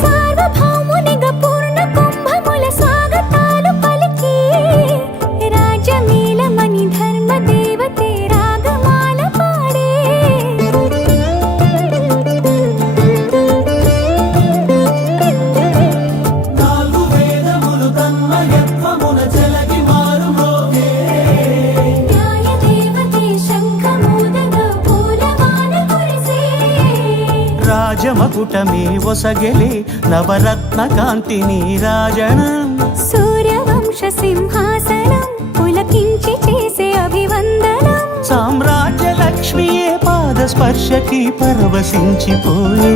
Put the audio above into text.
సార్వభౌమునిగా పూర్ణ కుంభముల స్వాగతాలు పలికి రాజమేళమని ధర్మ దేవతే రాగమాల పాడే నాలుగు వేదములు తన్మయత్వమున చెలగి మారు మ్రోగే న్యాయ దేవతే శంఖమూదగా పూలవాన కురిసే రాజమకుటమే ఒసగెలే నవరత్న కాంతిని రాజనం సూర్యవంశ సింహాసనం పులకించి చేసే అభివందనం సామ్రాజ్య లక్ష్మియే పాద స్పర్శకి పరవశించిపోయే